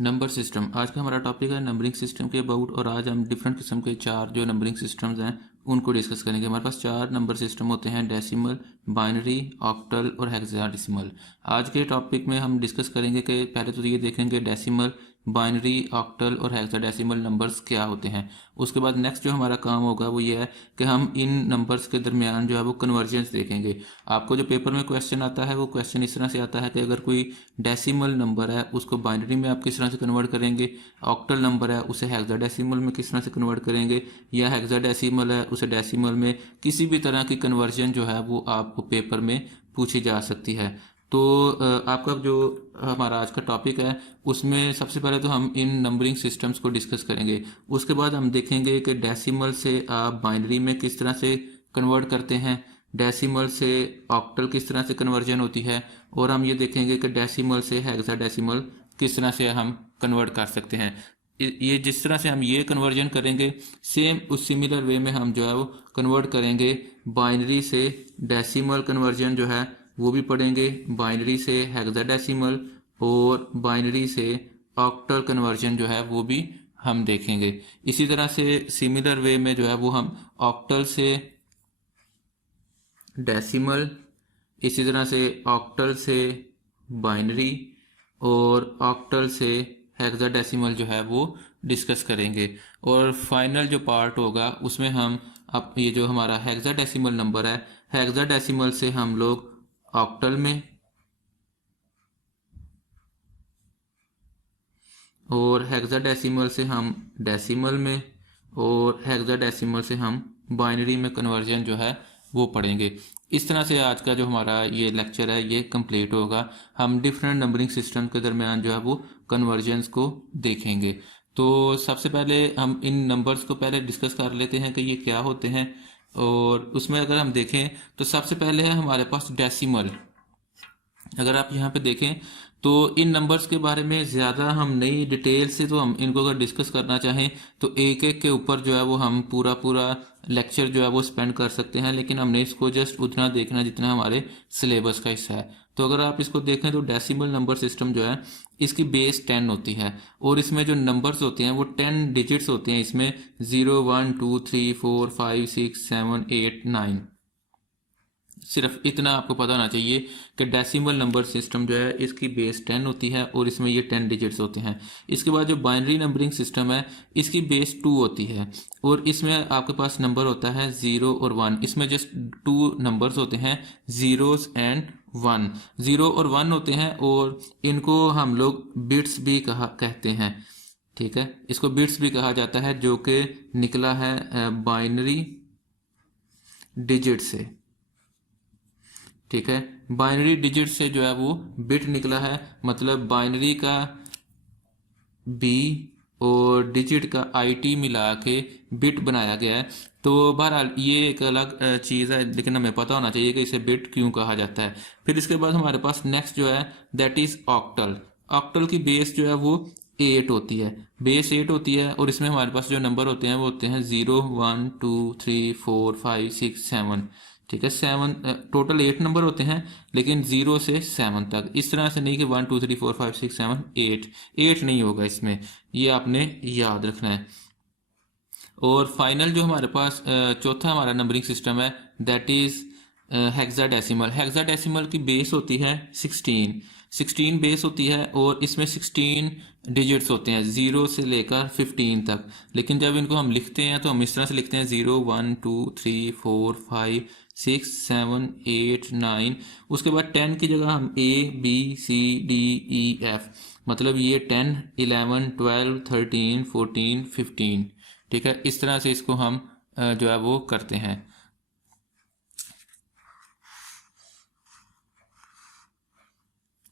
Number system आज का हमारा टॉपिक है नंबरिंग सिस्टम के अबाउट। और आज हम डिफरेंट किस्म के चार जो नंबरिंग सिस्टम्स हैं उनको डिस्कस करेंगे। हमारे पास चार नंबर सिस्टम होते हैं, डेसिमल, बाइनरी, ऑक्टल और हेक्साडेसिमल। आज के टॉपिक में हम डिस्कस करेंगे कि पहले तो ये देखेंगे डेसिमल, बाइनरी, ऑक्टल और हेक्साडेसिमल नंबर्स क्या होते हैं। उसके बाद नेक्स्ट जो हमारा काम होगा वो ये है कि हम इन नंबर्स के दरमियान जो है वो कन्वर्जेंस देखेंगे। आपको जो पेपर में क्वेश्चन आता है वो क्वेश्चन इस तरह से आता है कि अगर कोई डेसिमल नंबर है उसको बाइनरी में आप किस तरह से कन्वर्ट करेंगे, ऑक्टल नंबर है उसे हेक्साडेसिमल में किस तरह से कन्वर्ट करेंगे, या हेक्साडेसिमल है उसे डेसिमल में। किसी भी तरह की कन्वर्जन जो है वो आपको पेपर में पूछी जा सकती है। तो आपका जो हमारा आज का टॉपिक है उसमें सबसे पहले तो हम इन नंबरिंग सिस्टम्स को डिस्कस करेंगे। उसके बाद हम देखेंगे कि डेसिमल से आप बाइनरी में किस तरह से कन्वर्ट करते हैं, डेसिमल से ऑक्टल किस तरह से कन्वर्जन होती है, और हम ये देखेंगे कि डेसिमल से हेक्साडेसिमल किस तरह से हम कन्वर्ट कर सकते हैं। ये जिस तरह से हम ये कन्वर्जन करेंगे सेम उस सिमिलर वे में हम जो है वो कन्वर्ट करेंगे बाइनरी से डेसिमल कन्वर्जन जो है वो भी पढ़ेंगे, बाइनरी से हेक्साडेसिमल और बाइनरी से ऑक्टल कन्वर्जन जो है वो भी हम देखेंगे। इसी तरह से सिमिलर वे में जो है वो हम ऑक्टल से डेसिमल, इसी तरह से ऑक्टल से बाइनरी और ऑक्टल से हेक्साडेसिमल जो है वो डिस्कस करेंगे। और फाइनल जो पार्ट होगा उसमें हम अब ये जो हमारा हेक्साडेसिमल नंबर है, हेक्साडेसिमल से हम लोग ऑक्टल में और हेक्साडेसिमल से हम डेसिमल में और हेक्साडेसिमल से हम बाइनरी में कन्वर्जन जो है वो पढ़ेंगे। इस तरह से आज का जो हमारा ये लेक्चर है ये कंप्लीट होगा। हम डिफरेंट नंबरिंग सिस्टम के दरमियान जो है वो कन्वर्जन्स को देखेंगे। तो सबसे पहले हम इन नंबर्स को पहले डिस्कस कर लेते हैं कि ये क्या होते हैं। और उसमें अगर हम देखें तो सबसे पहले है हमारे पास डेसिमल। अगर आप यहाँ पे देखें तो इन नंबर्स के बारे में ज़्यादा हम नई डिटेल से तो हम इनको अगर डिस्कस करना चाहें तो एक एक के ऊपर जो है वो हम पूरा पूरा लेक्चर जो है वो स्पेंड कर सकते हैं, लेकिन हमने इसको जस्ट उतना देखना जितना हमारे सिलेबस का हिस्सा है। तो अगर आप इसको देखें तो डेसिमल नंबर सिस्टम जो है इसकी बेस 10 होती है और इसमें जो नंबर्स होते हैं वो 10 डिजिट्स होते हैं। इसमें 0, 1, 2, 3, 4, 5, 6, 7, 8, 9। सिर्फ इतना आपको पता होना चाहिए कि डेसिमल नंबर सिस्टम जो है इसकी बेस 10 होती है और इसमें ये 10 डिजिट्स होते हैं। इसके बाद जो बाइनरी नंबरिंग सिस्टम है इसकी बेस 2 होती है और इसमें आपके पास नंबर होता है 0 और 1। इसमें जस्ट 2 नंबर्स होते हैं, जीरोस एंड 1। 0 और 1 होते हैं और इनको हम लोग बिट्स भी कहते हैं। ठीक है, इसको बिट्स भी कहा जाता है जो कि निकला है बाइनरी डिजिट से। ठीक है, बाइनरी डिजिट से जो है वो बिट निकला है, मतलब बाइनरी का बी और डिजिट का IT मिला के बिट बनाया गया है। तो बहरहाल ये एक अलग चीज़ है, लेकिन हमें पता होना चाहिए कि इसे बिट क्यों कहा जाता है। फिर इसके बाद हमारे पास नेक्स्ट जो है दैट इज ऑक्टल। ऑक्टल की बेस जो है वो 8 होती है, बेस 8 होती है और इसमें हमारे पास जो नंबर होते हैं वो होते हैं 0, 1, 2, 3, 4, 5, 6, 7। ठीक है, 7 टोटल 8 नंबर होते हैं लेकिन 0 से 7 तक। इस तरह से नहीं कि 1, 2, 3, 4, 5, 6, 7, 8 नहीं होगा इसमें, ये आपने याद रखना है। और फाइनल जो हमारे पास चौथा हमारा नंबरिंग सिस्टम है दैट इज हेक्साडेसिमल। हेक्साडेसिमल की बेस होती है 16 बेस होती है और इसमें 16 डिजिट्स होते हैं 0 से लेकर 15 तक। लेकिन जब इनको हम लिखते हैं तो हम इस तरह से लिखते हैं 0, 1, 2, 3, 4, 5, 6, 7, 8, 9। उसके बाद 10 की जगह हम ABCDEF, मतलब ये 10, 11, 12, 13, 14, 15। ठीक है, इस तरह से इसको हम जो है वो करते हैं।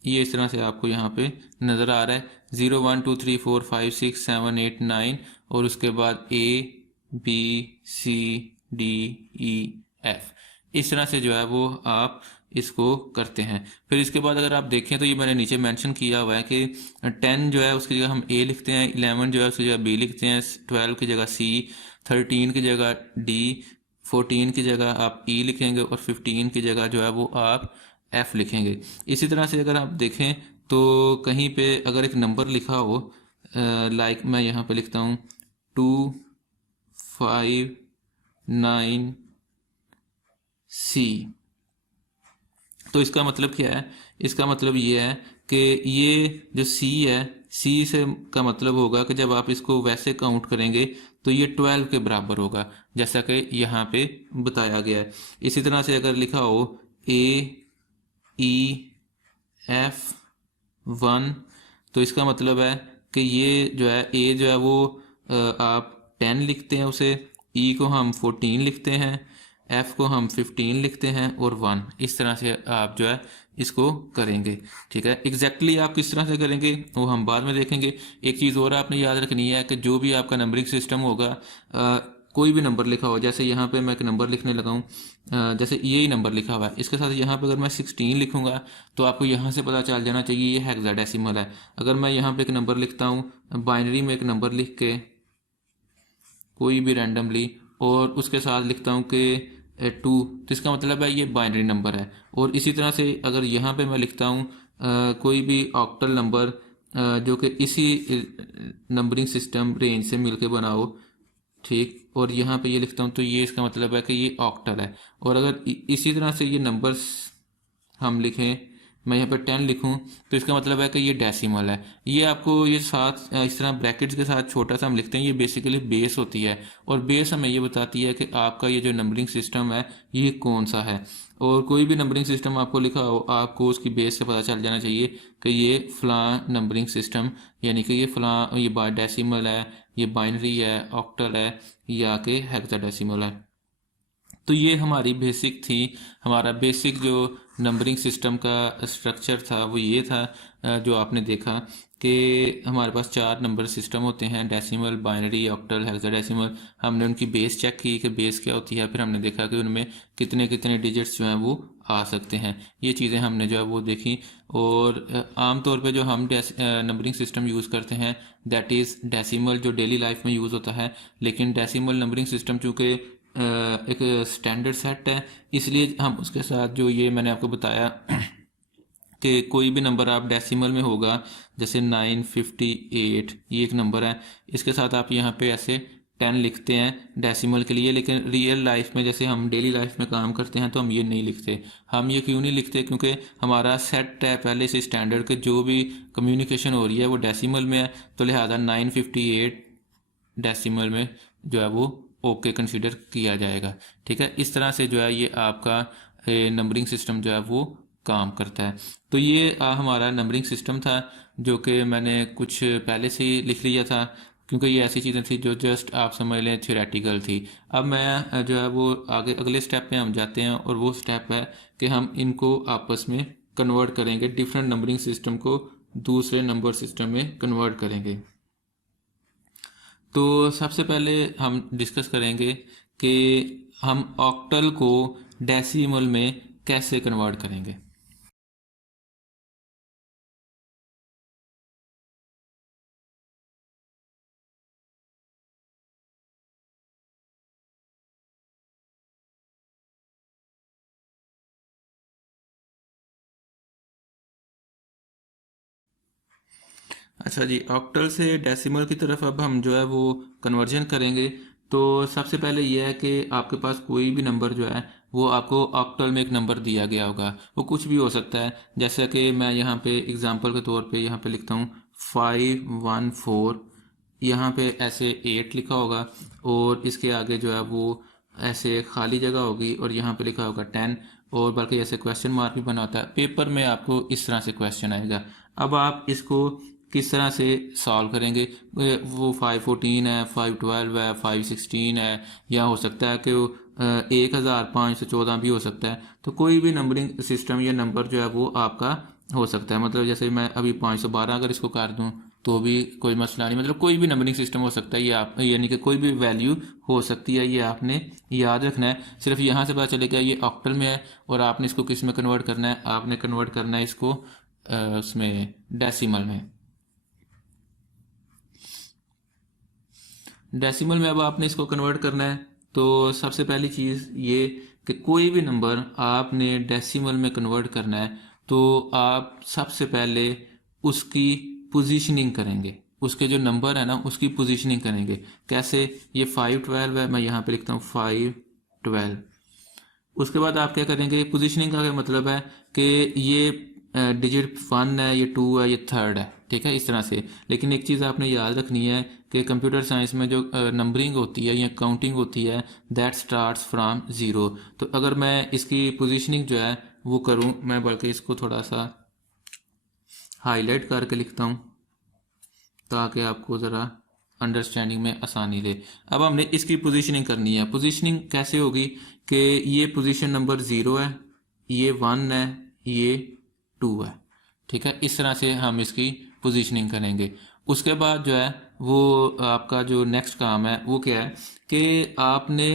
ये इस तरह से आपको यहाँ पे नज़र आ रहा है 0, 1, 2, 3, 4, 5, 6, 7, 8, 9 और उसके बाद ABCDEF। इस तरह से जो है वो आप इसको करते हैं। फिर इसके बाद अगर आप देखें तो ये मैंने नीचे मेंशन किया हुआ है कि 10 जो है उसकी जगह हम A लिखते हैं, 11 जो है उसकी जगह B लिखते हैं, 12 की जगह C, 13 की जगह D, 14 की जगह आप E लिखेंगे और 15 की जगह जो है वो आप F लिखेंगे। इसी तरह से अगर आप देखें तो कहीं पे अगर एक नंबर लिखा हो, लाइक मैं यहाँ पे लिखता हूँ 259C, तो इसका मतलब क्या है? इसका मतलब ये है कि ये जो सी है, सी से का मतलब होगा कि जब आप इसको वैसे काउंट करेंगे तो ये 12 के बराबर होगा, जैसा कि यहाँ पे बताया गया है। इसी तरह से अगर लिखा हो AEF1, तो इसका मतलब है कि ये जो है ए जो है वो आप 10 लिखते हैं उसे, ई को हम 14 लिखते हैं, एफ को हम 15 लिखते हैं और 1। इस तरह से आप जो है इसको करेंगे। ठीक है, एग्जैक्टली आप किस तरह से करेंगे वो हम बाद में देखेंगे। एक चीज़ और आपने याद रखनी है कि जो भी आपका नंबरिंग सिस्टम होगा, कोई भी नंबर लिखा हो, जैसे यहाँ पे मैं एक नंबर लिखने लगा हूँ, जैसे यही नंबर लिखा हुआ है, इसके साथ यहाँ पे अगर मैं 16 लिखूंगा तो आपको यहाँ से पता चल जाना चाहिए ये हेक्साडेसिमल है। अगर मैं यहाँ पे एक नंबर लिखता हूँ, बाइनरी में एक नंबर लिख के कोई भी रैंडमली, और उसके साथ लिखता हूँ कि 2, तो इसका मतलब है ये बाइनरी नंबर है। और इसी तरह से अगर यहाँ पे मैं लिखता हूँ कोई भी ऑक्टल नंबर जो कि इसी नंबरिंग सिस्टम रेंज से मिलके बना हो, ठीक, और यहाँ पे ये लिखता हूँ, तो ये इसका मतलब है कि ये ऑक्टल है। और अगर इसी तरह से ये नंबर्स हम लिखें, मैं यहाँ पे 10 लिखूँ, तो इसका मतलब है कि ये डेसिमल है। ये आपको ये साथ इस तरह ब्रैकेट्स के साथ छोटा सा हम लिखते हैं, ये बेसिकली बेस होती है, और बेस हमें ये बताती है कि आपका ये जो नंबरिंग सिस्टम है ये कौन सा है। और कोई भी नंबरिंग सिस्टम आपको लिखा हो, आपको उसकी बेस से पता चल जाना चाहिए कि ये फलां नंबरिंग सिस्टम, यानी कि ये फलां, ये डेसिमल है, ये बाइनरी है, ऑक्टल है, या कि हेक्साडेसिमल है। तो ये हमारी बेसिक थी, हमारा बेसिक जो नंबरिंग सिस्टम का स्ट्रक्चर था वो ये था, जो आपने देखा कि हमारे पास 4 नंबर सिस्टम होते हैं, डेसिमल, बाइनरी, ऑक्टल, हेक्साडेसिमल। हमने उनकी बेस चेक की कि बेस क्या होती है, फिर हमने देखा कि उनमें कितने कितने डिजिट्स जो हैं वो आ सकते हैं। ये चीज़ें हमने जो है वो देखी। और आम तौर पे जो हम नंबरिंग सिस्टम यूज़ करते हैं दैट इज़ डेसिमल, जो डेली लाइफ में यूज़ होता है। लेकिन डेसिमल नंबरिंग सिस्टम चूँकि एक स्टैंडर्ड सेट है, इसलिए हम उसके साथ जो ये मैंने आपको बताया कि कोई भी नंबर आप डेसिमल में होगा, जैसे 958 ये एक नंबर है, इसके साथ आप यहाँ पे ऐसे 10 लिखते हैं डेसिमल के लिए। लेकिन रियल लाइफ में, जैसे हम डेली लाइफ में काम करते हैं, तो हम ये नहीं लिखते। हम ये क्यों नहीं लिखते? क्योंकि हमारा सेट है पहले से स्टैंडर्ड के, जो भी कम्युनिकेशन हो रही है वो डेसिमल में है, तो लिहाजा 958 डेसिमल में जो है वो ओके कंसीडर किया जाएगा। ठीक है, इस तरह से जो है ये आपका नंबरिंग सिस्टम जो है वो काम करता है। तो ये हमारा नंबरिंग सिस्टम था, जो कि मैंने कुछ पहले से ही लिख लिया था, क्योंकि ये ऐसी चीज़ें थी जो जस्ट आप समझ लें थ्योरेटिकल थी। अब मैं जो है वो आगे अगले स्टेप पे हम जाते हैं, और वो स्टेप है कि हम इनको आपस में कन्वर्ट करेंगे, डिफरेंट नंबरिंग सिस्टम को दूसरे नंबर सिस्टम में कन्वर्ट करेंगे। तो सबसे पहले हम डिस्कस करेंगे कि हम ऑक्टल को डेसिमल में कैसे कन्वर्ट करेंगे। अच्छा जी, ऑक्टल से डेसिमल की तरफ अब हम जो है वो कन्वर्जन करेंगे। तो सबसे पहले यह है कि आपके पास कोई भी नंबर जो है वो आपको ऑक्टल में एक नंबर दिया गया होगा, वो कुछ भी हो सकता है। जैसा कि मैं यहाँ पे एग्जांपल के तौर पे यहाँ पे लिखता हूँ 514, यहाँ पे ऐसे 8 लिखा होगा, और इसके आगे जो है वो ऐसे खाली जगह होगी, और यहाँ पे लिखा होगा 10, और बल्कि ऐसे क्वेश्चन मार्क भी बना होता है। पेपर में आपको इस तरह से क्वेश्चन आएगा। अब आप इसको किस तरह से सॉल्व करेंगे? वो 514 है, 512 है, 516 है, या हो सकता है कि वो 1514 भी हो सकता है। तो कोई भी नंबरिंग सिस्टम या नंबर जो है वो आपका हो सकता है। मतलब जैसे मैं अभी 512 अगर इसको कर दूं तो भी कोई मसला नहीं। मतलब कोई भी नंबरिंग सिस्टम हो सकता है, ये आप यानी कि कोई भी वैल्यू हो सकती है, ये आपने याद रखना है। सिर्फ यहाँ से पता चलेगा ये ऑक्टल में है, और आपने इसको किस में कन्वर्ट करना है? आपने कन्वर्ट करना है इसको उसमें डेसिमल में। डेसिमल में अब आपने इसको कन्वर्ट करना है, तो सबसे पहली चीज़ ये कि कोई भी नंबर आपने डेसिमल में कन्वर्ट करना है, तो आप सबसे पहले उसकी पोजीशनिंग करेंगे, उसके जो नंबर है ना उसकी पोजीशनिंग करेंगे। कैसे? ये 512 है, मैं यहाँ पे लिखता हूँ 512। उसके बाद आप क्या करेंगे, पोजीशनिंग का क्या मतलब है कि ये डिजिट 1 है, ये 2 है, ये 3rd है, ठीक है, इस तरह से। लेकिन एक चीज़ आपने याद रखनी है कि कंप्यूटर साइंस में जो नंबरिंग होती है या काउंटिंग होती है, दैट स्टार्ट्स फ्रॉम 0। तो अगर मैं इसकी पोजीशनिंग जो है वो करूँ, मैं बल्कि इसको थोड़ा सा हाईलाइट करके लिखता हूँ ताकि आपको ज़रा अंडरस्टैंडिंग में आसानी ले। अब हमने इसकी पोजीशनिंग करनी है। पोजीशनिंग कैसे होगी कि ये पोजीशन नंबर 0 है, ये 1 है, ये 2 है, ठीक है, इस तरह से हम इसकी पोजीशनिंग करेंगे। उसके बाद जो है वो आपका जो नेक्स्ट काम है वो क्या है कि आपने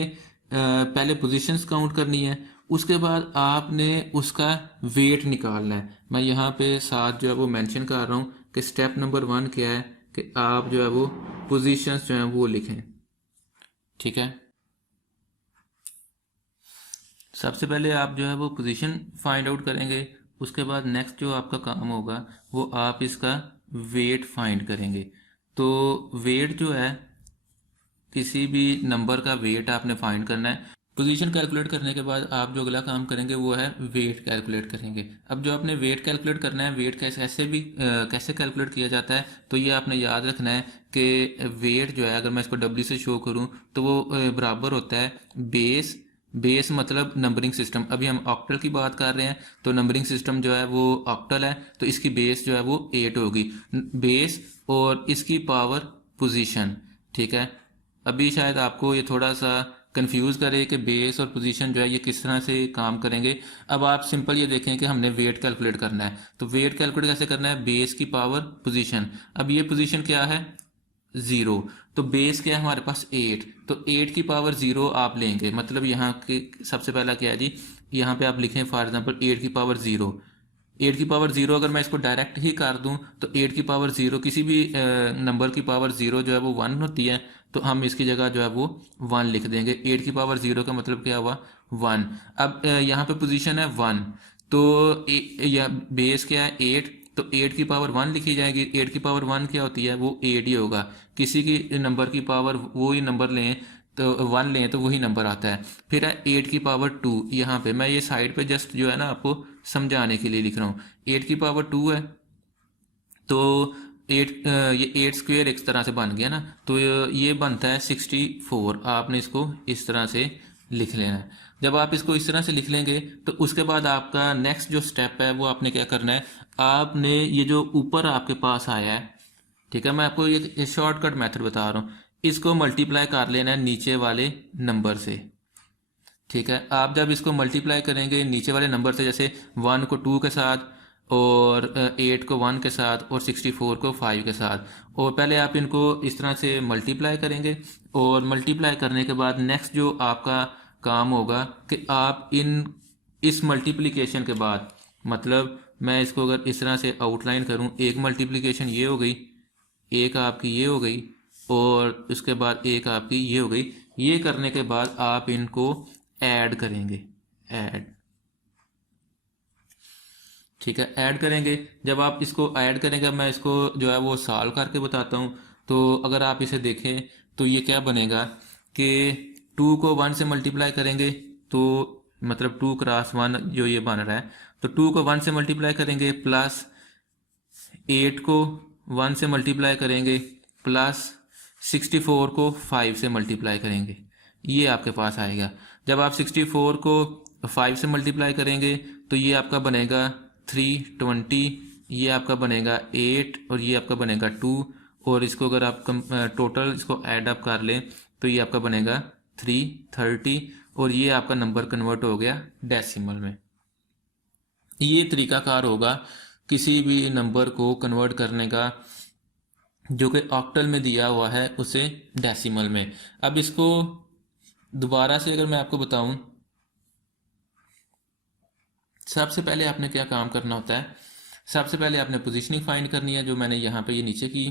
पहले पोजीशंस काउंट करनी है, उसके बाद आपने उसका वेट निकालना है। मैं यहाँ पे साथ जो है वो मेंशन कर रहा हूँ कि स्टेप नंबर 1 क्या है कि आप जो है वो पोजीशंस जो है वो लिखें, ठीक है। सबसे पहले आप जो है वो पोजीशन फाइंड आउट करेंगे। उसके बाद नेक्स्ट जो आपका काम होगा वो आप इसका वेट फाइंड करेंगे। तो वेट जो है, किसी भी नंबर का वेट आपने फाइंड करना है। पोजीशन कैलकुलेट करने के बाद आप जो अगला काम करेंगे वो है वेट कैलकुलेट करेंगे। अब जो आपने वेट कैलकुलेट करना है, वेट कैसे कैलकुलेट किया जाता है, तो ये आपने याद रखना है कि वेट जो है, अगर मैं इसको डब्ल्यू से शो करूं तो वो बराबर होता है बेस मतलब नंबरिंग सिस्टम। अभी हम ऑक्टल की बात कर रहे हैं, तो नंबरिंग सिस्टम जो है वो ऑक्टल है, तो इसकी बेस जो है वो 8 होगी, बेस और इसकी पावर पोजीशन, ठीक है। अभी शायद आपको ये थोड़ा सा कंफ्यूज करे कि बेस और पोजीशन जो है ये किस तरह से काम करेंगे। अब आप सिंपल ये देखें कि हमने वेट कैलकुलेट करना है, तो वेट कैलकुलेट कैसे करना है, बेस की पावर पोजीशन। अब ये पोजीशन क्या है, 0, तो बेस क्या है हमारे पास 8, तो 8 की पावर 0 आप लेंगे। मतलब यहाँ के सबसे पहला क्या है जी, यहाँ पे आप लिखें फॉर एग्जांपल 8 की पावर 0। 8 की पावर 0 अगर मैं इसको डायरेक्ट ही कर दूं तो 8 की पावर 0, किसी भी नंबर की पावर 0 जो है वो 1 होती है, तो हम इसकी जगह जो है वो 1 लिख देंगे। 8 की पावर 0 का मतलब क्या हुआ, 1। अब यहाँ पे पोजीशन है 1, तो यह बेस क्या है 8, तो 8 की पावर 1 लिखी जाएगी। 8 की पावर 1 क्या होती है, वो 8 ही होगा। किसी की नंबर की पावर वो ही नंबर लें तो 1 लें तो वही नंबर आता है। फिर है 8 की पावर 2, यहाँ पे मैं ये साइड पे जस्ट जो है ना आपको समझाने के लिए लिख रहा हूँ। 8 की पावर 2 है, तो 8 ये 8 स्क्वेयर एक तरह से बन गया ना, तो ये बनता है 64। आपने इसको इस तरह से लिख लेना है। जब आप इसको इस तरह से लिख लेंगे तो उसके बाद आपका नेक्स्ट जो स्टेप है वो आपने क्या करना है, आपने ये जो ऊपर आपके पास आया है, ठीक है, मैं आपको ये शॉर्टकट मेथड बता रहा हूँ, इसको मल्टीप्लाई कर लेना है नीचे वाले नंबर से, ठीक है। आप जब इसको मल्टीप्लाई करेंगे नीचे वाले नंबर से, जैसे 1 को 2 के साथ और 8 को 1 के साथ और 64 को 5 के साथ, और पहले आप इनको इस तरह से मल्टीप्लाई करेंगे। और मल्टीप्लाई करने के बाद नेक्स्ट जो आपका काम होगा कि आप इस मल्टीप्लिकेशन के बाद, मतलब मैं इसको अगर इस तरह से आउटलाइन करूं, एक मल्टीप्लिकेशन ये हो गई, एक आपकी ये हो गई, और उसके बाद एक आपकी ये हो गई। ये करने के बाद आप इनको ऐड करेंगे, ऐड, ठीक है, ऐड करेंगे। जब आप इसको ऐड करेंगे, मैं इसको जो है वो सॉल्व करके बताता हूँ। तो अगर आप इसे देखें तो ये क्या बनेगा कि 2 को 1 से मल्टीप्लाई करेंगे, तो मतलब 2 क्रॉस 1 जो ये बन रहा है, तो 2 को 1 से मल्टीप्लाई करेंगे, प्लस 8 को 1 से मल्टीप्लाई करेंगे, प्लस 64 को 5 से मल्टीप्लाई करेंगे, ये आपके पास आएगा। जब आप 64 को 5 से मल्टीप्लाई करेंगे तो ये आपका बनेगा 320, ये आपका बनेगा 8 और ये आपका बनेगा 2, और इसको अगर आप टोटल इसको ऐड अप कर लें तो ये आपका बनेगा 330, और ये आपका नंबर कन्वर्ट हो गया डेसिमल में। ये तरीकाकार होगा किसी भी नंबर को कन्वर्ट करने का जो कि ऑक्टल में दिया हुआ है उसे डेसिमल में। अब इसको दोबारा से अगर मैं आपको बताऊं, सबसे पहले आपने क्या काम करना होता है, सबसे पहले आपने पोजीशनिंग फाइंड करनी है, जो मैंने यहाँ पे ये नीचे की।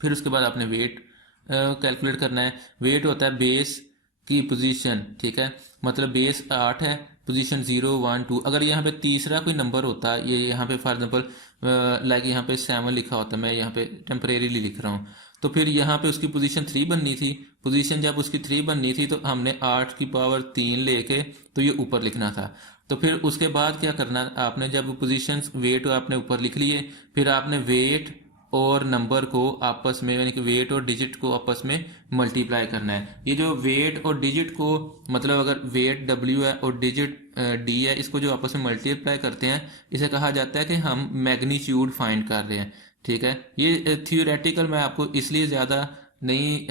फिर उसके बाद आपने वेट कैलकुलेट करना है। वेट होता है बेस की पोजीशन, ठीक है, मतलब बेस 8 है, पोजीशन 0 1 2। अगर यहाँ पे तीसरा कोई नंबर होता, ये यहाँ पे फॉर एग्जांपल लाइक यहाँ पे 7 लिखा होता, मैं यहाँ पे टेम्परेरीली लिख रहा हूँ, तो फिर यहाँ पे उसकी पोजीशन 3 बननी थी। पोजीशन जब उसकी 3 बननी थी तो हमने 8 की पावर 3 लेके तो ये ऊपर लिखना था। तो फिर उसके बाद क्या करना, आपने जब पोजीशन वेट आपने ऊपर लिख लिए, फिर आपने वेट और नंबर को आपस में, यानी कि वेट और डिजिट को आपस में मल्टीप्लाई करना है। ये जो वेट और डिजिट को, मतलब अगर वेट W है और डिजिट D है, इसको जो आपस में मल्टीप्लाई करते हैं, इसे कहा जाता है कि हम मैग्नीट्यूड फाइंड कर रहे हैं। ठीक है, ये थियोरेटिकल मैं आपको इसलिए ज़्यादा नहीं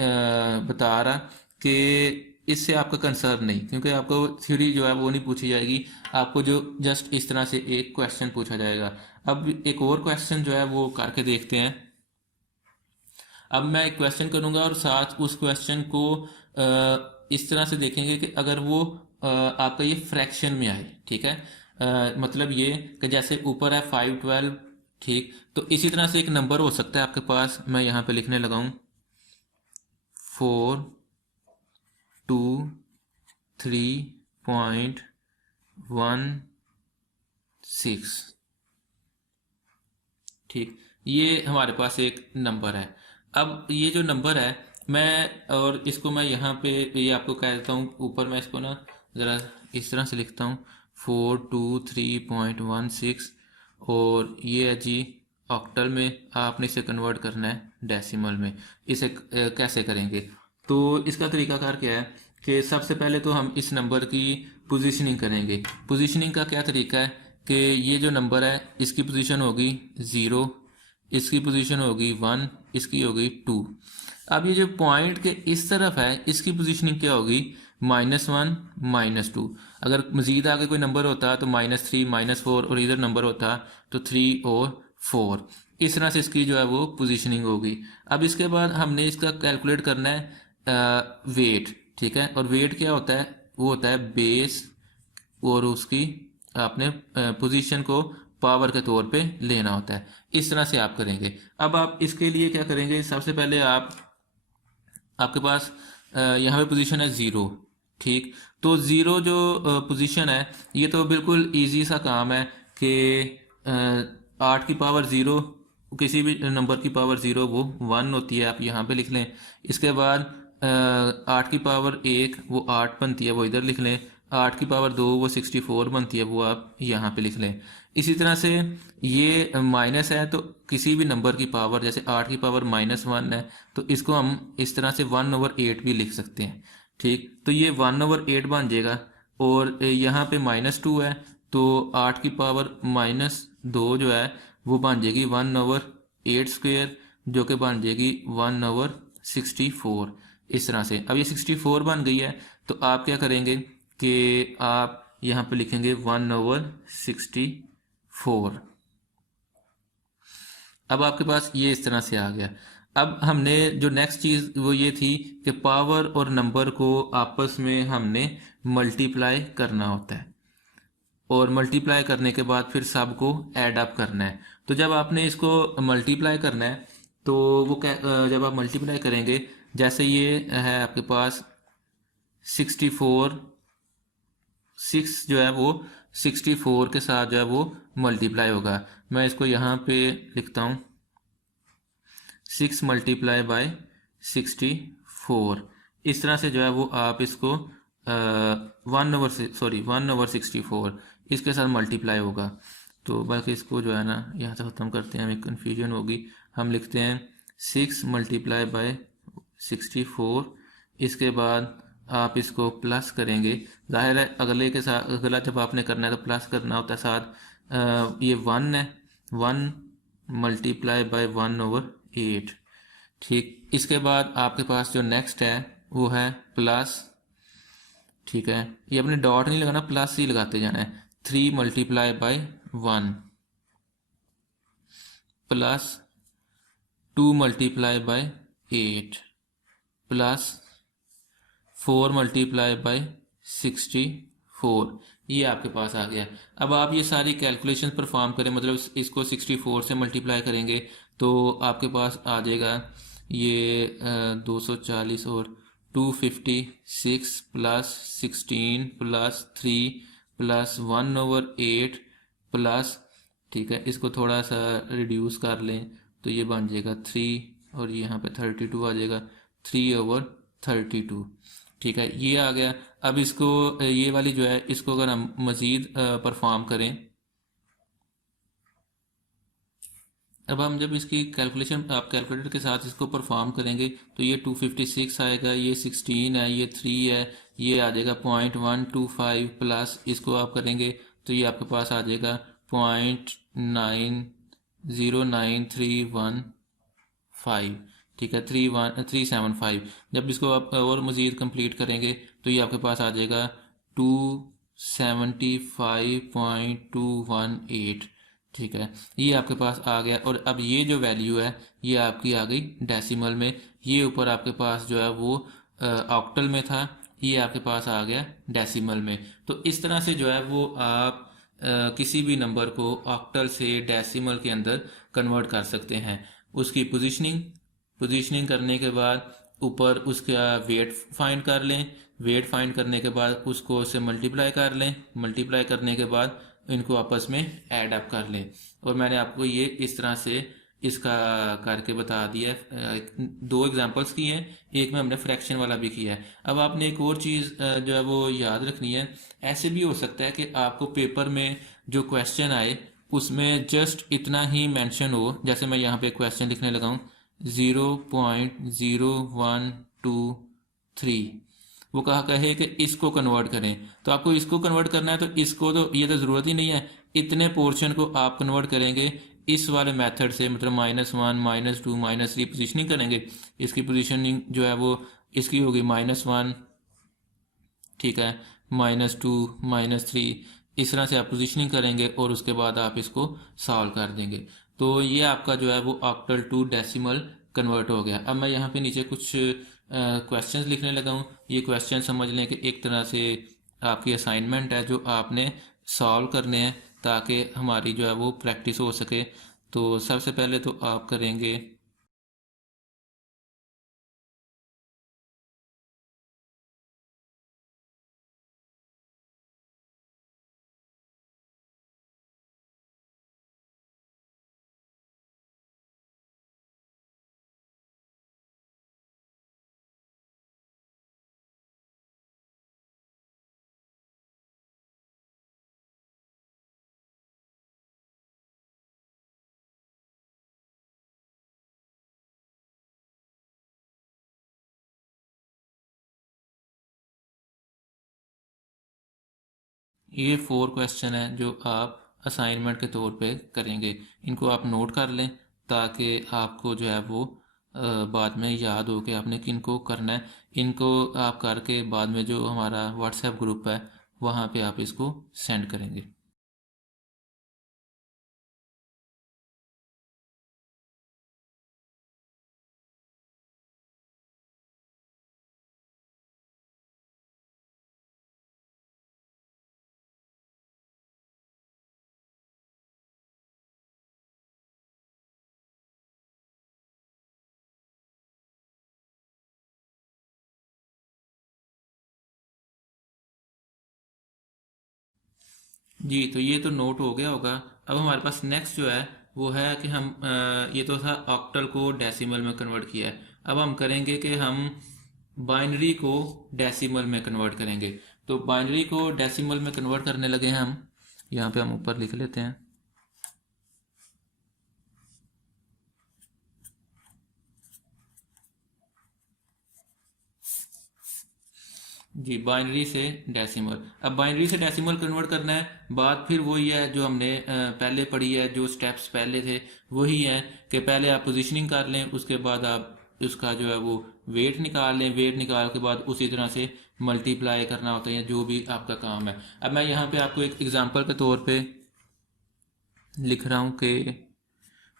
बता रहा कि इससे आपका कंसर्न नहीं, क्योंकि आपको थ्योरी जो है वो नहीं पूछी जाएगी, आपको जो जस्ट इस तरह से एक क्वेश्चन पूछा जाएगा। अब एक और क्वेश्चन जो है वो करके देखते हैं। अब मैं एक क्वेश्चन करूंगा और साथ उस क्वेश्चन को इस तरह से देखेंगे कि अगर वो आपका ये फ्रैक्शन में आए। ठीक है, मतलब ये कि जैसे ऊपर है 5 12, ठीक, तो इसी तरह से एक नंबर हो सकता है आपके पास, मैं यहाँ पे लिखने लगा हूँ 4 2 3.16। ठीक, ये हमारे पास एक नंबर है। अब ये जो नंबर है, मैं और इसको मैं यहाँ पे ये आपको कह देता हूँ, ऊपर मैं इसको ना ज़रा इस तरह से लिखता हूँ 423.16, और ये है जी ऑक्टल में, आपने इसे कन्वर्ट करना है डेसिमल में। इसे कैसे करेंगे, तो इसका तरीकाकार क्या है कि सबसे पहले तो हम इस नंबर की पोजीशनिंग करेंगे। पोजीशनिंग का क्या तरीका है कि ये जो नंबर है इसकी पोजीशन होगी 0, इसकी पोजीशन होगी 1, इसकी होगी 2। अब ये जो पॉइंट के इस तरफ है इसकी पोजीशनिंग क्या होगी, -1 -2। अगर मजीद आगे कोई नंबर होता तो -3 -4, और इधर नंबर होता तो 3 और 4। इस तरह से इसकी जो है वो पोजीशनिंग होगी। अब इसके बाद हमने इसका कैलकुलेट करना है वेट। ठीक है, और वेट क्या होता है, वो होता है बेस और उसकी आपने पोजीशन को पावर के तौर पे लेना होता है। इस तरह से आप करेंगे। अब आप इसके लिए क्या करेंगे, सबसे पहले आपके पास यहाँ पे पोजीशन है 0। ठीक, तो 0 जो पोजीशन है, ये तो बिल्कुल इजी सा काम है कि 8 की पावर 0, किसी भी नंबर की पावर 0 वो 1 होती है, आप यहाँ पे लिख लें। इसके बाद 8 की पावर 1 वो 8 बनती है, वो इधर लिख लें। 8 की पावर 2 वो 64 बनती है, वो आप यहाँ पे लिख लें। इसी तरह से ये माइनस है, तो किसी भी नंबर की पावर, जैसे 8 की पावर -1 है, तो इसको हम इस तरह से 1/8 भी लिख सकते हैं। ठीक, तो ये 1/8 बन जाएगा। और यहाँ पे -2 है, तो 8 की पावर -2 जो है वो बन जाएगी 1/8², जो कि बन जाएगी 1/64। इस तरह से अब ये 64 बन गई है, तो आप क्या करेंगे कि आप यहाँ पे लिखेंगे 1/64। अब आपके पास ये इस तरह से आ गया। अब हमने जो नेक्स्ट चीज़ वो ये थी कि पावर और नंबर को आपस में हमने मल्टीप्लाई करना होता है, और मल्टीप्लाई करने के बाद फिर सबको ऐड अप करना है। तो जब आपने इसको मल्टीप्लाई करना है, तो वो जब आप मल्टीप्लाई करेंगे, जैसे ये है आपके पास 64, 6 जो है वो 64 के साथ जो है वो मल्टीप्लाई होगा। मैं इसको यहाँ पे लिखता हूँ 6 मल्टीप्लाई बाय 64। इस तरह से जो है वो आप इसको 1/64 इसके साथ मल्टीप्लाई होगा। तो बाकी इसको जो है ना यहाँ से ख़त्म करते हैं, हमें कन्फ्यूजन होगी। हम लिखते हैं 6 मल्टीप्लाई बाय 64, इसके बाद आप इसको प्लस करेंगे। जाहिर है अगले के साथ, अगला जब आपने करना है तो प्लस करना होता है साथ। ये 1 है, 1 मल्टीप्लाई बाय 1/8। ठीक, इसके बाद आपके पास जो नेक्स्ट है वो है प्लस। ठीक है, ये अपने डॉट नहीं लगाना, प्लस ही लगाते जाना है। 3 multiply by 1 plus 2 multiply by 8 plus 4 multiply by 64। ये आपके पास आ गया। अब आप ये सारी कैलकुलेशन परफॉर्म करें, मतलब इसको 64 से मल्टीप्लाई करेंगे तो आपके पास आ जाएगा ये 240 और 256 प्लस 16 प्लस 3 प्लस 1/8 प्लस ठीक है, इसको थोड़ा सा रिड्यूस कर लें तो ये बन जाएगा 3 और यहाँ पे 32 आ जाएगा, 3/32। ठीक है, ये आ गया। अब इसको ये वाली जो है इसको अगर हम मज़ीद परफॉर्म करें, अब हम जब इसकी कैलकुलेशन आप कैलकुलेटर के साथ इसको परफॉर्म करेंगे तो ये 256 आएगा, ये 16 है, ये 3 है, ये आ जाएगा 0.125 प्लस इसको आप करेंगे तो ये आपके पास आ जाएगा 0.909315। ठीक है, 375। जब इसको आप और मज़ीद कंप्लीट करेंगे तो ये आपके पास आ जाएगा 275.218। ठीक है, ये आपके पास आ गया। और अब ये जो वैल्यू है ये आपकी आ गई डेसिमल में, ये ऊपर आपके पास जो है वो ऑक्टल में था, ये आपके पास आ गया डेसिमल में। तो इस तरह से जो है वो आप किसी भी नंबर को ऑक्टल से डेसिमल के अंदर कन्वर्ट कर सकते हैं। उसकी पोजीशनिंग करने के बाद ऊपर उसका वेट फाइंड कर लें, वेट फाइंड करने के बाद उसको उससे मल्टीप्लाई कर लें, मल्टीप्लाई करने के बाद इनको आपस में ऐड अप कर लें। और मैंने आपको ये इस तरह से इसका करके बता दिया है। दो एग्जांपल्स की हैं, एक में हमने फ्रैक्शन वाला भी किया है। अब आपने एक और चीज़ जो है वो याद रखनी है। ऐसे भी हो सकता है कि आपको पेपर में जो क्वेश्चन आए उसमें जस्ट इतना ही मेंशन हो, जैसे मैं यहाँ पे क्वेश्चन लिखने लगा हूँ 0.0123, वो कहे कि इसको कन्वर्ट करें, तो आपको इसको कन्वर्ट करना है तो इसको तो ये तो ज़रूरत ही नहीं है। इतने पोर्शन को आप कन्वर्ट करेंगे इस वाले मेथड से, मतलब -1 -2 -3 पोजीशनिंग करेंगे। इसकी पोजीशनिंग जो है वो इसकी होगी -1, ठीक है, -2 -3, इस तरह से आप पोजीशनिंग करेंगे और उसके बाद आप इसको सॉल्व कर देंगे। तो ये आपका जो है वो ऑक्टल टू डेसिमल कन्वर्ट हो गया। अब मैं यहाँ पे नीचे कुछ क्वेश्चंस लिखने लगा हूँ। ये क्वेश्चन समझ लें कि एक तरह से आपकी असाइनमेंट है जो आपने सॉल्व करने हैं ताकि हमारी जो है वो प्रैक्टिस हो सके। तो सबसे पहले तो आप करेंगे ये 4 क्वेश्चन है जो आप असाइनमेंट के तौर पे करेंगे। इनको आप नोट कर लें ताकि आपको जो है वो बाद में याद हो कि आपने किनको करना है। इनको आप करके बाद में जो हमारा व्हाट्सएप ग्रुप है वहाँ पे आप इसको सेंड करेंगे। जी, तो ये तो नोट हो गया होगा। अब हमारे पास नेक्स्ट जो है वो है कि हम ये तो था ऑक्टल को डेसिमल में कन्वर्ट किया है। अब हम करेंगे कि हम बाइनरी को डेसिमल में कन्वर्ट करेंगे। तो बाइनरी को डेसिमल में कन्वर्ट करने लगे हैं हम। यहाँ पे हम ऊपर लिख लेते हैं। जी, बाइनरी से डेसिमल। अब बाइनरी से डेसिमल कन्वर्ट करना है, बात फिर वही है जो हमने पहले पढ़ी है, जो स्टेप्स पहले थे वही है कि पहले आप पोजीशनिंग कर लें, उसके बाद आप उसका जो है वो वेट निकाल लें, वेट निकाल के बाद उसी तरह से मल्टीप्लाई करना होता है, जो भी आपका काम है। अब मैं यहाँ पे आपको एक एग्जांपल के तौर पे लिख रहा हूँ कि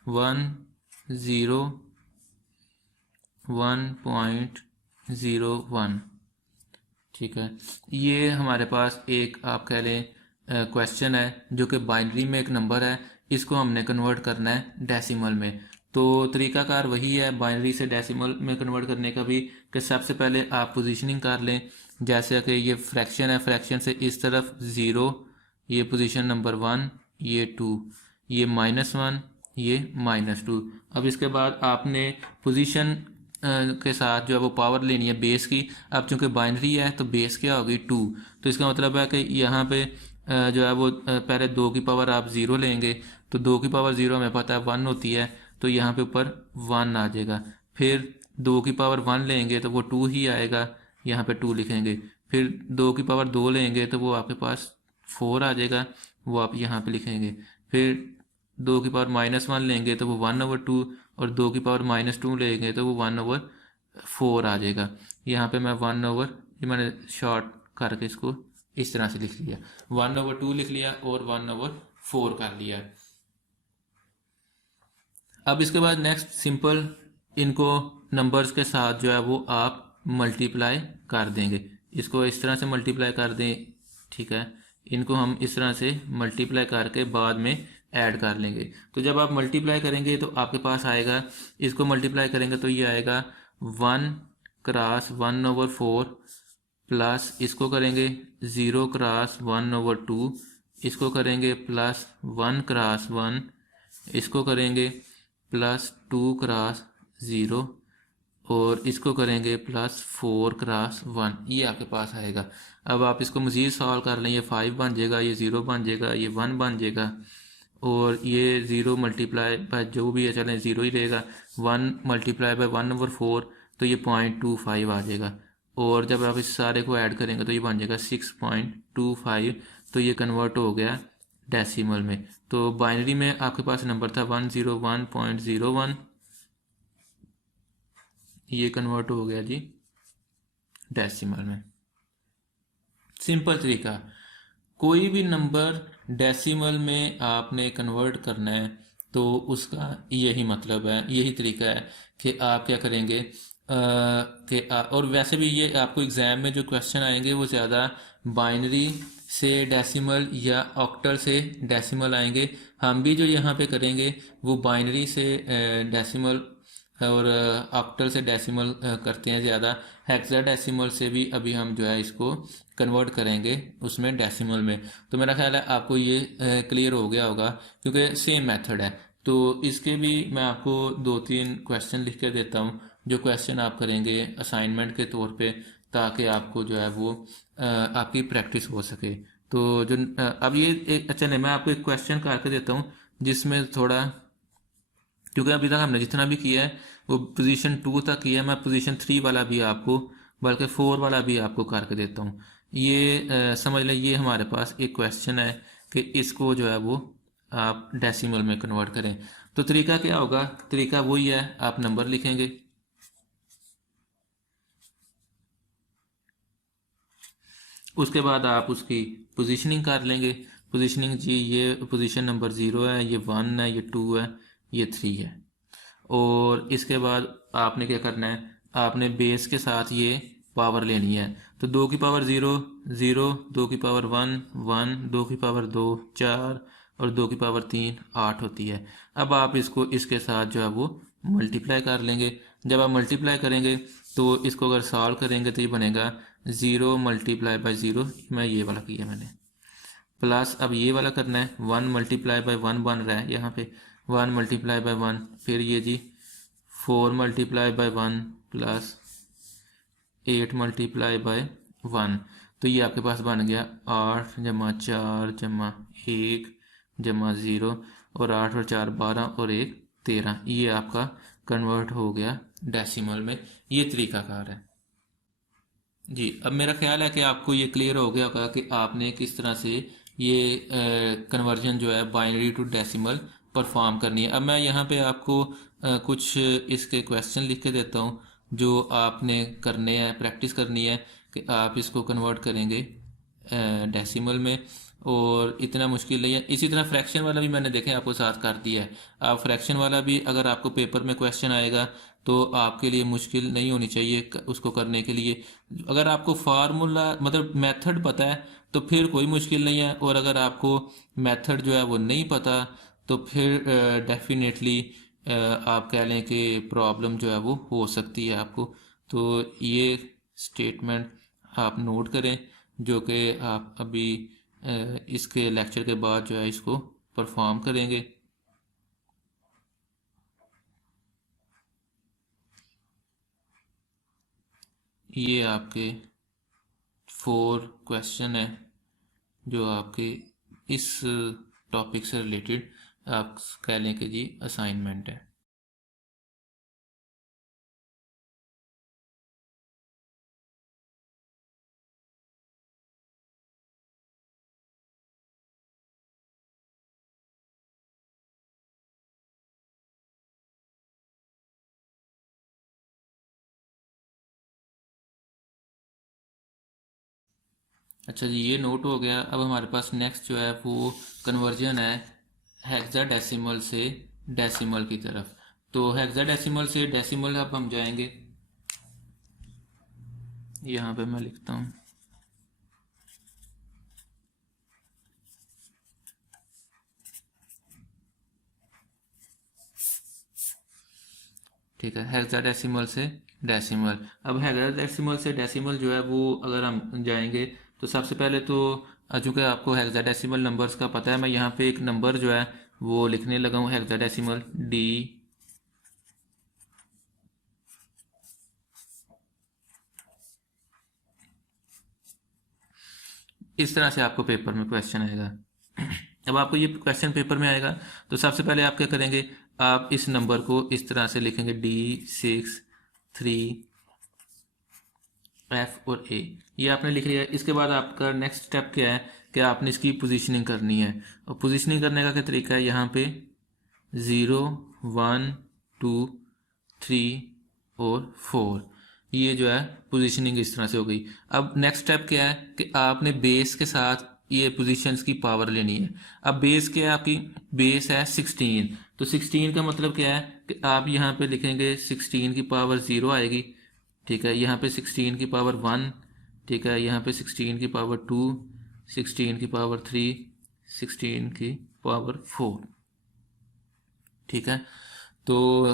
101.01, ठीक है। ये हमारे पास एक आप कह लें क्वेश्चन है जो कि बाइनरी में एक नंबर है, इसको हमने कन्वर्ट करना है डेसिमल में। तो तरीकाकार वही है बाइनरी से डेसिमल में कन्वर्ट करने का भी, कि सबसे पहले आप पोजीशनिंग कर लें। जैसे कि ये फ्रैक्शन है, फ्रैक्शन से इस तरफ 0, ये पोजीशन नंबर 1, ये 2, ये -1, ये -2। अब इसके बाद आपने पोजीशन के साथ जो है वो पावर लेनी है बेस की। अब चूंकि बाइनरी है तो बेस क्या होगी 2, तो इसका मतलब है कि यहाँ पे जो है वो पहले 2 की पावर आप 0 लेंगे, तो 2 की पावर 0 हमें पता है 1 होती है, तो यहाँ पे ऊपर 1 आ जाएगा। फिर 2 की पावर 1 लेंगे तो वो 2 ही आएगा, यहाँ पे 2 लिखेंगे। फिर 2 की पावर 2 लेंगे तो वो आपके पास 4 आ जाएगा, वो आप यहाँ पे लिखेंगे। फिर 2 की पावर -1 लेंगे तो वो 1/2, और 2 की पावर -2 लेंगे तो वो 1/4 आ जाएगा। यहाँ पे मैं ये मैंने शॉर्ट करके इसको इस तरह से लिख लिया, 1/2 लिख लिया और 1/4 कर लिया। अब इसके बाद नेक्स्ट सिंपल इनको नंबर्स के साथ जो है वो आप मल्टीप्लाई कर देंगे। इसको इस तरह से मल्टीप्लाई कर दें, ठीक है। इनको हम इस तरह से मल्टीप्लाई करके बाद में ऐड कर लेंगे। तो जब आप मल्टीप्लाई करेंगे तो आपके पास आएगा, इसको मल्टीप्लाई करेंगे तो ये आएगा 1 क्रॉस 1/4 प्लस इसको करेंगे 0 क्रॉस 1/2, इसको करेंगे प्लस 1 क्रॉस 1, इसको करेंगे प्लस 2 क्रॉस 0, और इसको करेंगे प्लस 4 क्रॉस 1। ये आपके पास आएगा। अब आप इसको मज़ीद सॉल्व कर लें, ये 5 बन जाएगा, ये 0 बन जाएगा, ये 1 बन जाएगा, और ये 0 मल्टीप्लाई बाय जो भी है चलें 0 ही रहेगा। 1 मल्टीप्लाई बाय 1/4 तो ये 0.25 आ जाएगा, और जब आप इस सारे को ऐड करेंगे तो ये बन जाएगा 6.25। तो ये कन्वर्ट हो गया डेसिमल में। तो बाइनरी में आपके पास नंबर था 101.01, ये कन्वर्ट हो गया जी डेसिमल में। सिंपल तरीका, कोई भी नंबर डेसिमल में आपने कन्वर्ट करना है तो उसका यही मतलब है, यही तरीका है कि आप क्या करेंगे और वैसे भी ये आपको एग्ज़ाम में जो क्वेश्चन आएंगे वो ज़्यादा बाइनरी से डेसिमल या ऑक्टल से डेसिमल आएंगे। हम भी जो यहाँ पे करेंगे वो बाइनरी से डेसिमल और ऑक्टल से डेसिमल करते हैं ज़्यादा। हेक्साडेसिमल से भी अभी हम जो है इसको कन्वर्ट करेंगे उसमें डेसिमल में। तो मेरा ख्याल है आपको ये क्लियर हो गया होगा, क्योंकि सेम मेथड है। तो इसके भी मैं आपको 2-3 क्वेश्चन लिख के देता हूँ, जो क्वेश्चन आप करेंगे असाइनमेंट के तौर पे, ताकि आपको जो है वो आपकी प्रैक्टिस हो सके। तो जो अब ये एक अच्छा नहीं, मैं आपको एक क्वेश्चन करके देता हूँ जिसमें थोड़ा, क्योंकि अभी तक हमने जितना भी किया है वो पोजीशन 2 तक किया है, मैं पोजीशन 3 वाला भी आपको, बल्कि 4 वाला भी आपको करके देता हूँ। ये समझ लें, ये हमारे पास एक क्वेश्चन है कि इसको जो है वो आप डेसिमल में कन्वर्ट करें। तो तरीका क्या होगा? तरीका वही है, आप नंबर लिखेंगे, उसके बाद आप उसकी पोजीशनिंग कर लेंगे। पोजीशनिंग जी, ये पोजीशन नंबर 0 है, ये 1 है, ये 2 है, ये 3 है। और इसके बाद आपने क्या करना है, आपने बेस के साथ ये पावर लेनी है। तो 2 की पावर 0 0, 2 की पावर 1 1, 2 की पावर 2 4, और 2 की पावर 3 8 होती है। अब आप इसको इसके साथ जो है वो मल्टीप्लाई कर लेंगे। जब आप मल्टीप्लाई करेंगे तो इसको अगर सॉल्व करेंगे तो ये बनेगा 0 मल्टीप्लाई बाय 0, मैं ये वाला किया मैंने, प्लस अब ये वाला करना है 1 मल्टीप्लाई बाय 1 बन रहा है यहाँ पे, 1 मल्टीप्लाई बाय 1, फिर ये जी 4 multiply by 1 plus 8 multiply by 1। तो ये आपके पास बन गया 8 जमा 4 जमा 1 जमा 0, और 8 और 4 12, और 1 13। ये आपका कन्वर्ट हो गया डेसिमल में। ये तरीकाकार है जी। अब मेरा ख्याल है कि आपको ये क्लियर हो गया होगा कि आपने किस तरह से ये कन्वर्जन जो है बाइनरी टू डेसिमल परफॉर्म करनी है। अब मैं यहाँ पे आपको कुछ इसके क्वेश्चन लिख के देता हूँ जो आपने करने हैं, प्रैक्टिस करनी है कि आप इसको कन्वर्ट करेंगे डेसिमल में, और इतना मुश्किल नहीं है। इसी तरह फ्रैक्शन वाला भी मैंने देखें आपको साथ कर दिया है। आप फ्रैक्शन वाला भी अगर आपको पेपर में क्वेश्चन आएगा तो आपके लिए मुश्किल नहीं होनी चाहिए उसको करने के लिए। अगर आपको फार्मूला मतलब मेथड पता है तो फिर कोई मुश्किल नहीं है, और अगर आपको मेथड जो है वो नहीं पता तो फिर डेफिनेटली आप कह लें कि प्रॉब्लम जो है वो हो सकती है आपको। तो ये स्टेटमेंट आप नोट करें, जो कि आप अभी इसके लेक्चर के बाद जो है इसको परफॉर्म करेंगे। ये आपके 4 क्वेश्चन है जो आपके इस टॉपिक से रिलेटेड आप कह लें कि जी असाइनमेंट है। अच्छा जी, ये नोट हो गया। अब हमारे पास नेक्स्ट जो है वो कन्वर्जन है हेक्साडेसिमल से डेसिमल की तरफ। तो हेक्साडेसिमल से डेसिमल अब हम जाएंगे। यहाँ पे मैं लिखता हूँ, ठीक है, हेक्साडेसिमल से डेसिमल। अब हेक्साडेसिमल से डेसिमल जो है वो अगर हम जाएंगे तो सबसे पहले तो चूँकि आपको हेक्साडेसिमल नंबर्स का पता है, मैं यहाँ पे एक नंबर जो है वो लिखने लगा हूँ, हेक्साडेसिमल डी। इस तरह से आपको पेपर में क्वेश्चन आएगा। अब आपको ये क्वेश्चन पेपर में आएगा तो सबसे पहले आप क्या करेंगे, आप इस नंबर को इस तरह से लिखेंगे D6 3F और A। ये आपने लिख लिया। इसके बाद आपका नेक्स्ट स्टेप क्या है कि आपने इसकी पोजीशनिंग करनी है। और पोजीशनिंग करने का क्या तरीका है, यहाँ पे 0 1 2 3 और 4, ये जो है पोजीशनिंग इस तरह से हो गई। अब नेक्स्ट स्टेप क्या है कि आपने बेस के साथ ये पोजीशंस की पावर लेनी है। अब बेस क्या है आपकी, बेस है 16। तो 16 का मतलब क्या है कि आप यहाँ पे लिखेंगे 16 की पावर 0 आएगी, ठीक है, यहाँ पे 16 की पावर 1, ठीक है, यहाँ पे 16 की पावर 2, 16 की पावर 3, 16 की पावर 4, ठीक है। तो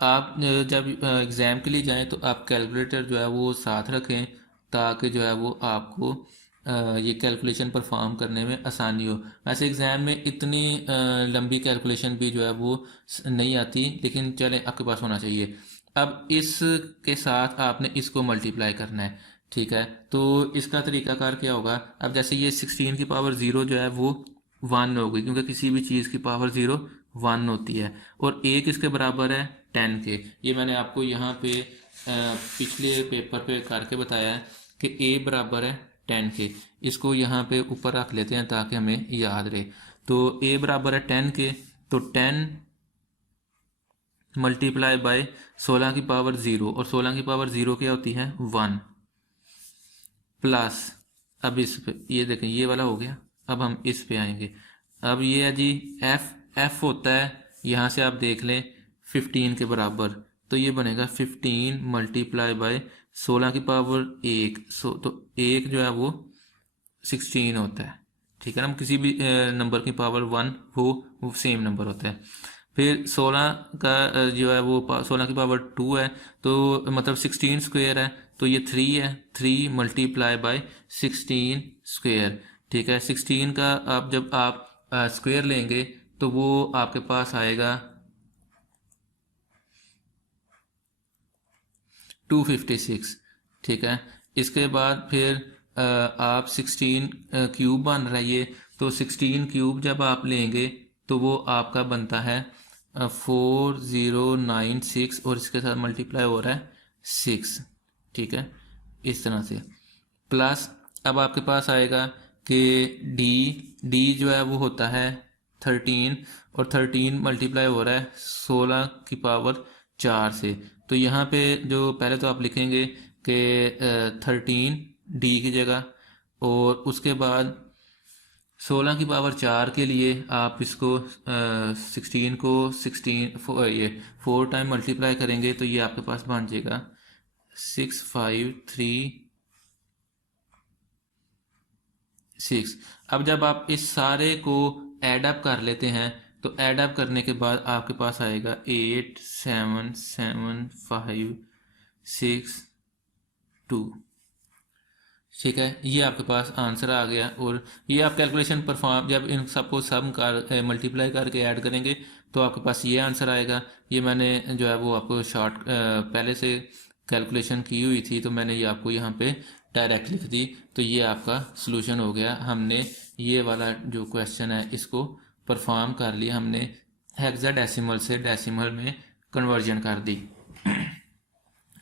आप जब एग्ज़ाम के लिए जाएं तो आप कैलकुलेटर जो है वो साथ रखें ताकि जो है वो आपको ये कैलकुलेशन परफॉर्म करने में आसानी हो। वैसे एग्ज़ाम में इतनी लंबी कैलकुलेशन भी जो है वो नहीं आती, लेकिन चले आपके पास होना चाहिए। अब इस के साथ आपने इसको मल्टीप्लाई करना है, ठीक है। तो इसका तरीकाकार क्या होगा, अब जैसे ये 16 की पावर 0 जो है वो 1 हो गई, क्योंकि किसी भी चीज़ की पावर 0 1 होती है। और a किसके बराबर है, 10 के। ये मैंने आपको यहाँ पे पिछले पेपर पे करके बताया है कि a बराबर है 10 के। इसको यहाँ पे ऊपर रख लेते हैं ताकि हमें याद रहे। तो a बराबर है 10 के, तो 10 मल्टीप्लाई बाय 16 की पावर 0, और 16 की पावर 0 क्या होती है, 1, प्लस, अब इस पे ये देखें ये वाला हो गया। अब हम इस पे आएंगे। अब ये है जी एफ होता है, यहाँ से आप देख लें 15 के बराबर, तो ये बनेगा 15 मल्टीप्लाई बाय 16 की पावर 1, तो 1 जो है वो 16 होता है, ठीक है ना। हम किसी भी नंबर की पावर 1 हो वो सेम नंबर होता है। फिर 16 का जो है वो 16 की पावर 2 है, तो मतलब 16 स्क्वेयर है, तो ये 3 है, 3 मल्टीप्लाई बाय 16 स्क्वेयर, ठीक है। 16 का आप जब आप स्क्वेयर लेंगे तो वो आपके पास आएगा 256, ठीक है। इसके बाद फिर आप 16 क्यूब बन रहा है ये, तो 16 क्यूब जब आप लेंगे तो वो आपका बनता है 4096, और इसके साथ मल्टीप्लाई हो रहा है 6, ठीक है, इस तरह से। प्लस अब आपके पास आएगा कि डी जो है वो होता है 13, और 13 मल्टीप्लाई हो रहा है 16 की पावर 4 से। तो यहाँ पे जो पहले तो आप लिखेंगे कि 13 डी की जगह, और उसके बाद 16 की पावर 4 के लिए आप इसको 16 को 16 ये 4 टाइम मल्टीप्लाई करेंगे तो ये आपके पास बन जाएगा 6536। अब जब आप इस सारे को ऐड अप कर लेते हैं तो ऐड अप करने के बाद आपके पास आएगा 87756 2, ठीक है, ये आपके पास आंसर आ गया। और ये आप कैलकुलेशन परफॉर्म जब इन सबको सम कर मल्टीप्लाई करके ऐड करेंगे तो आपके पास ये आंसर आएगा। ये मैंने जो है वो आपको शॉर्ट पहले से कैलकुलेशन की हुई थी, तो मैंने ये आपको यहाँ पे डायरेक्ट लिख दी। तो ये आपका सॉल्यूशन हो गया। हमने ये वाला जो क्वेश्चन है इसको परफॉर्म कर लिया, हमने हेक्साडेसिमल से डेसिमल में कन्वर्जन कर दी।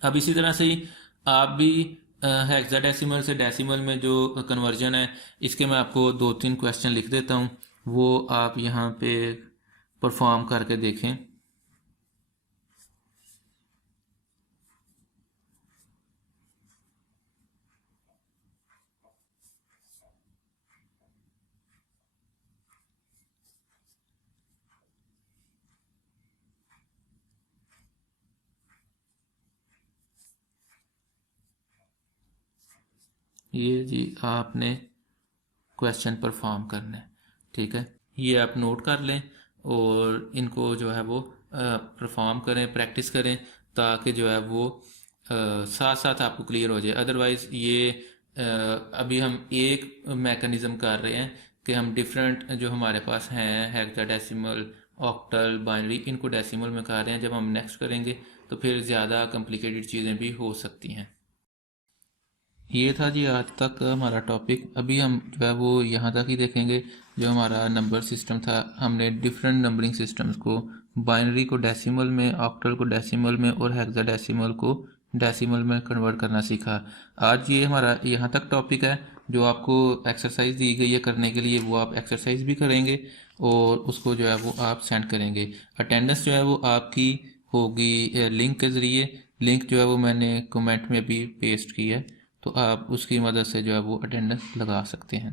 अब इसी तरह से ही आप भी हेक्साडेसिमल से डेसिमल में जो कन्वर्जन है, इसके मैं आपको 2-3 क्वेश्चन लिख देता हूँ, वो आप यहाँ पे परफॉर्म करके देखें। ये जी आपने क्वेश्चन परफॉर्म करना है, ठीक है। ये आप नोट कर लें और इनको जो है वो परफॉर्म करें, प्रैक्टिस करें, ताकि जो है वो साथ साथ आपको क्लियर हो जाए। अदरवाइज़ ये अभी हम एक मैकेनिज़्म कर रहे हैं कि हम डिफरेंट जो हमारे पास हैं हेक्साडेसिमल, ऑक्टल, बाइनरी, इनको डेसिमल में कर रहे हैं। जब हम नेक्स्ट करेंगे तो फिर ज़्यादा कॉम्प्लिकेटेड चीज़ें भी हो सकती हैं। ये था जी आज तक हमारा टॉपिक। अभी हम जो है वो यहाँ तक ही देखेंगे। जो हमारा नंबर सिस्टम था, हमने डिफरेंट नंबरिंग सिस्टम्स को, बाइनरी को डेसिमल में, ऑक्टल को डेसिमल में और हेक्साडेसिमल को डेसिमल में कन्वर्ट करना सीखा। आज ये हमारा यहाँ तक टॉपिक है। जो आपको एक्सरसाइज दी गई है करने के लिए, वो आप एक्सरसाइज भी करेंगे और उसको जो है वो आप सेंड करेंगे। अटेंडेंस जो है वो आपकी होगी लिंक के ज़रिए। लिंक जो है वो मैंने कमेंट में भी पेस्ट की है, तो आप उसकी मदद से जो है वो अटेंडेंस लगा सकते हैं।